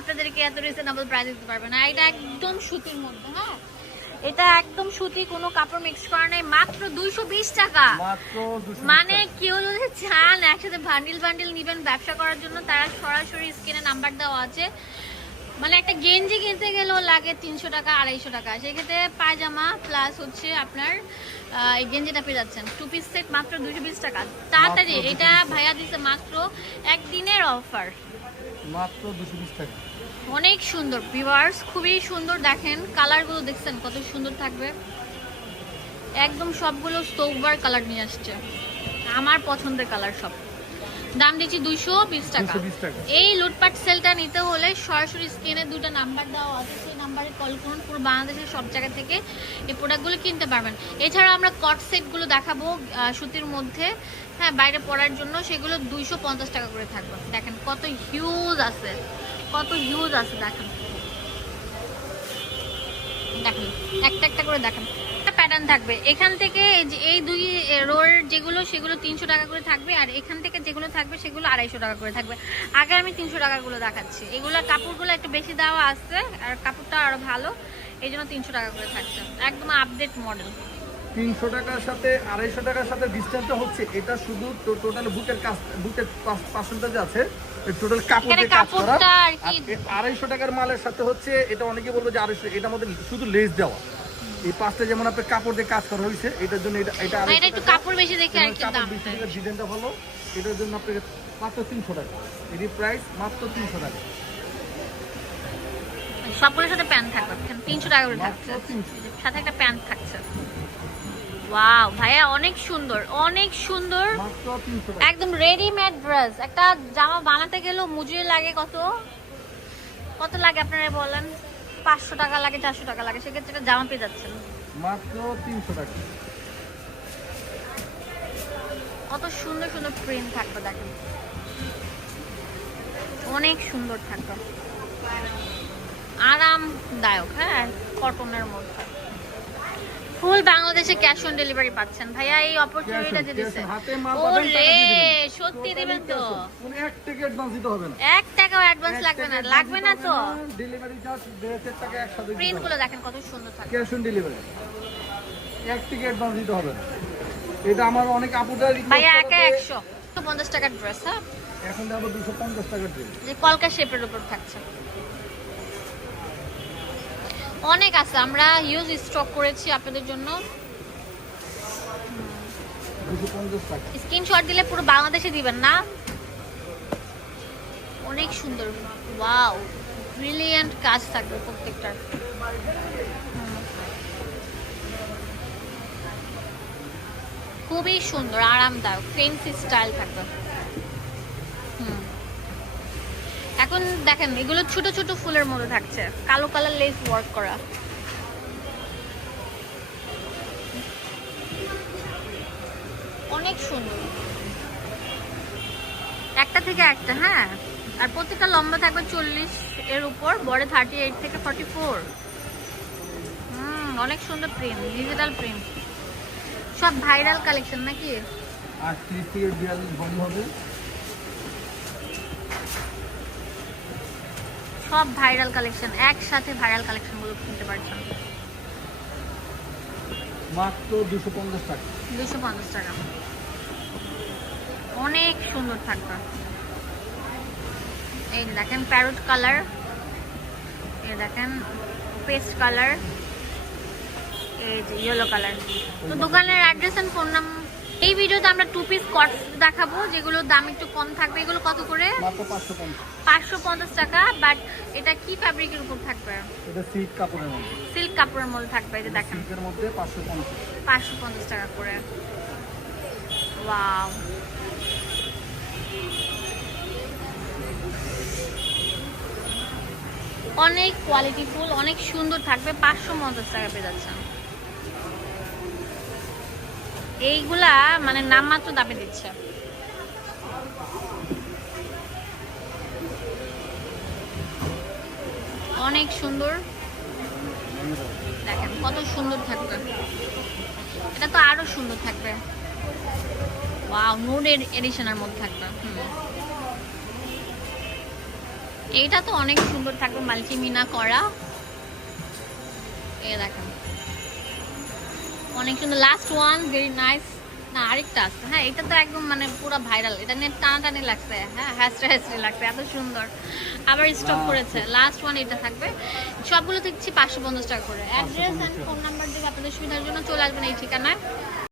আপনাদেরকে এত reasonable price দিতে পারবে না। এটা একদম সুতির মধ্যে, হ্যাঁ এটা একদম সুতি, কোনো কাপড় মিক্স করা নাই, মাত্র 220 টাকা। মানে কেউ যদি চান একসাথে বান্ডিল বান্ডিল নিবেন ব্যবসা করার জন্য, তারা সরাসরি স্ক্রিনে নাম্বার দেওয়া আছে। মানে একটা গেঞ্জি কিনতে গেলেও লাগে 300 টাকা 250 টাকা, সেক্ষেত্রে পায়জামা প্লাস হচ্ছে আপনার এই গেঞ্জিটা পেয়ে যাচ্ছেন 2 পিস সেট মাত্র 220 টাকা। তাড়াতাড়ি এটা ভাইয়া দিচ্ছে মাত্র একদিনের অফার, মাত্র 220 টাকা। অনেক সুন্দর ভিউয়ার্স, খুবই সুন্দর। দেখেন কালারগুলো দেখছেন কত সুন্দর থাকবে, একদম সবগুলো সোবার কালার নিয়ে আসছে, আমার পছন্দের কালার সব। দাম দিচ্ছি 220 টাকা। এই লুটপাট সেলটা নিতে হলে সরাসরি স্ক্রিনে দুটো নাম্বার দেওয়া আছে, সেই নাম্বারে কল করুন। পুরো বাংলাদেশের সব জায়গা থেকে এই প্রোডাক্টগুলো কিনতে পারবেন। এছাড়া আমরা কট সেটগুলো দেখাবো সুতির মধ্যে, হ্যাঁ বাইরে পরার জন্য, সেগুলো 250 টাকা করে থাকবে। দেখেন কত হিউজ আছে, কত হিউজ আছে, দেখেন দেখেন একটা একটা করে দেখেন প্যাটার্ন থাকবে। এখান থেকে এই দুই রোর যেগুলো সেগুলো 300 টাকা করে থাকবে, আর এখান থেকে যেগুলো থাকবে সেগুলো 250 টাকা করে থাকবে। আগে আমি 300 টাকাগুলো দেখাচ্ছি, এগুলো কাপড়গুলো একটু বেশি দেওয়া আছে আর কাপড়টা আরো ভালো, এই জন্য 300 টাকা করে থাকছে, একদম আপডেট মডেল। 300 টাকার সাথে 250 টাকার সাথে ডিসকাউন্টটা হচ্ছে, এটা শুধু টোটাল বুকের কাজ, বুকের পার্সেন্টেজ আছে, টোটাল কাপড়ের কাজ করা। আর 250 টাকার মালের সাথে হচ্ছে, এটা অনেকে বলবে যে 250, এটার মধ্যে শুধু লেস দেওয়া। এই পাঁচটা যেমন আপনার কাপড় দিয়ে কাজ করা হয়েছে, এটার জন্য এটা একটু কাপড় বেশি দেখে আর কি দাম, ডিজাইনটা ভালো, এটার জন্য আপনাকে মাত্র 300 টাকা। এর প্রাইস মাত্র 300 টাকা। সবগুলোর সাথে প্যান্ট থাকবে 300 টাকা করে থাকছে, সাথে একটা প্যান্ট থাকছে। ওয়াও ভাইয়া অনেক সুন্দর, অনেক সুন্দর, একদম রেডিমেড ড্রেস। একটা জামা বানাতে গেলেও মজুরি লাগে কত কত লাগে আপনারা বলেন, 500 টাকা লাগে 400 টাকা লাগে, সেক্ষেত্রে একটা জামা পেয়ে যাচ্ছেন মাত্র 300 টাকা। কত সুন্দর সুন্দর প্রিন্ট থাকবে, দেখেন অনেক সুন্দর থাকবে, আরামদায়ক, হ্যাঁ কটনের মধ্যে। ফুল বাংলাদেশে ক্যাশ অন ডেলিভারি পাচ্ছেন ভাইয়া, এই অপরচুনিটিটা যে দিয়েছে। ওরে সত্যি দিবেন তো? 1 টাকা অ্যাডভান্স দিতে হবে না, 1 টাকাও অ্যাডভান্স লাগবে না, লাগবে না তো। ডেলিভারি চার্জ 1.5 টাকা একসাথে দিতে হবে। প্রিন্টগুলো দেখেন কত সুন্দর থাকে, ক্যাশ অন ডেলিভারি, 1 টাকা অ্যাডভান্স দিতে হবে না। এটা আমার অনেক আপুরা রিকোয়েস্ট ভাইয়া একা 150 টাকার ড্রেস, হ্যাঁ এখন দাও 250 টাকার ড্রেস, যে কলকা শেপের উপর থাকছে। অনেক আছে, আমরা হিউজ স্টক করেছি আপনাদের জন্য। 250 টাকা। স্ক্রিনশট দিলে পুরো বাংলাদেশে দিবেন না। অনেক সুন্দর, ওয়াও ব্রিলিয়ান্ট কাজ থাকবে প্রত্যেকটার। খুবই সুন্দর, আরামদায়ক, ফ্যান্সি স্টাইল থাকবে। এখন দেখেন এগুলো ছোট ছোট ফুলের মধ্যে থাকছে, কালো কালার লেস ওয়ার্ক করা, অনেক সুন্দর, একটা থেকে একটা, হ্যাঁ আর প্রত্যেকটা লম্বা থাকবে 40 এর উপর, বড় 38 থেকে 44। অনেক সুন্দর প্রিন্ট, ডিজিটাল প্রিন্ট, সব ভাইরাল কালেকশন নাকি? 38 থেকে 42 বন্ধ হবে, সব ভাইরাল কালেকশন, একসাথে ভাইরাল কালেকশন গুলো কিনতে পারছেন মাত্র 250 টাকা। 250 টাকা, অনেক সুন্দর থাকবে। এই দেখেন প্যারট কালার, এই দেখেন পেস্ট কালার, এই যে ইয়েলো কালার। তো দোকানের অ্যাড্রেস এন্ড ফোন নাম্বার। এই ভিডিওতে আমরা 2 পিস কটস দেখাবো, যেগুলোর দাম একটু কম থাকবে। এগুলো কত করে? মাত্র 550। 550 টাকা। বাট এটা কি ফ্যাব্রিকের উপর থাকবে? এটা সিল্ক কাপড়ের মধ্যে, সিল্ক কাপড়ের মধ্যে থাকবে। এই যে দেখেন সিল্কের মধ্যে 550। 550 টাকা করে। ওয়াও, অনেক কোয়ালিটি ফুল, অনেক সুন্দর থাকবে। 550 টাকা পেয়ে যাচ্ছেন। এইগুলা মানে নামমাত্র দামে দিচ্ছে। অনেক সুন্দর, দেখেন কত সুন্দর থাকবে। এটা তো আরো সুন্দর থাকবে। ওয়াও, নুড এডিশনের মধ্যে থাকবে। এইটা তো অনেক সুন্দর থাকবে, মাল্টিমিনা করা। এই দেখেন অনেক সুন্দর। Last one, very nice. না আরেকটা আছে, হ্যাঁ এটা তো একদম মানে পুরো ভাইরাল, এটা নিয়ে টানাটানি লাগছে, হ্যাঁ হ্যাস্ট্রি লাগছে, এত সুন্দর। আবার স্টক করেছে, লাস্ট ওয়ান এটা থাকবে। সবগুলো দেখছি 550 টাকা করে। অ্যাড্রেস এন্ড ফোন নাম্বার দিয়ে আপনাদের সুবিধার জন্য চলে আসবেন এই ঠিকানায়।